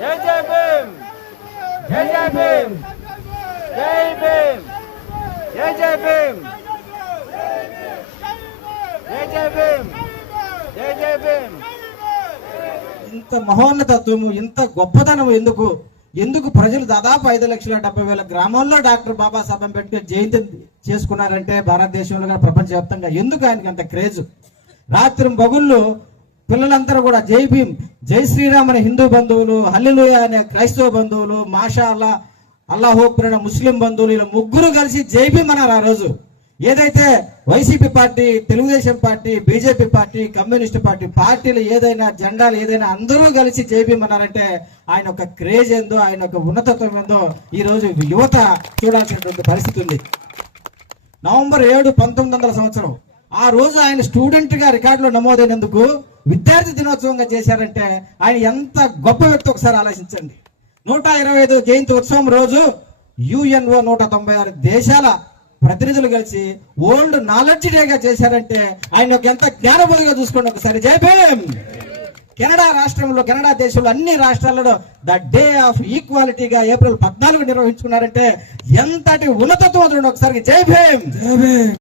జై జై భీమ్, జై జై భీమ్, జై భీమ్, జై జై భీమ్, జై జై భీమ్, జై జై భీమ్. ఇంత మహోన్నతత్వము, ఇంత గొప్పతనం ఎందుకు ప్రజలు దాదాపు 5,70,000 గ్రామాల్లో డాక్టర్ బాబాసాహెబ్ అంబేద్కర్ జయంతి చేసుకున్నారంటే భారతదేశంలో ప్రపంచవ్యాప్తంగా ఎందుకు ఆయనకి అంత క్రేజ్? రాత్రి బగుళ్ళు పిల్లలందరూ కూడా జై భీమ్, జై శ్రీరామ్ అనే హిందూ బంధువులు, హల్లెలూయా అనే క్రైస్తవ బంధువులు, మాషా అల్లా, అల్లాహు అక్బర్ అనే ముస్లిం బంధువులు, ఇలా ముగ్గురు కలిసి జై భీమ్ అన్నారు ఆ రోజు. ఏదైతే YCP party, Telugu Desam party, BJP party, communist పార్టీలు ఏదైనా జెండాలు ఏదైనా అందరూ కలిసి జై భీమ్ అన్నారంటే ఆయన ఒక క్రేజ్ ఏందో, ఆయన ఒక ఉన్నతత్వం ఏందో ఈ రోజు యువత చూడాల్సినటువంటి పరిస్థితి ఉంది. నవంబర్ 7, 1900 సంవత్సరం ఆ రోజు ఆయన స్టూడెంట్ గా రికార్డులో నమోదైనందుకు విద్యార్థి దినోత్సవంగా చేశారంటే ఆయన ఎంత గొప్ప వ్యక్తి ఒకసారి ఆలోచించండి. 125 జయంతి ఉత్సవం రోజు యుఎన్ఓ 196 దేశాల ప్రతినిధులు కలిసి వరల్డ్ నాలెడ్జ్ డేగా చేశారంటే ఆయన ఎంత జ్ఞానబోధిగా చూసుకోండి ఒకసారి. జై భీమ్. కెనడా రాష్ట్రంలో, కెనడా దేశంలో అన్ని రాష్ట్రాలలో ద డే ఆఫ్ ఈక్వాలిటీగా ఏప్రిల్ 14 నిర్వహించుకున్నారంటే ఎంతటి ఉన్నతత్వం చూడండి ఒకసారి. జై భీమ్, జై భీమ్.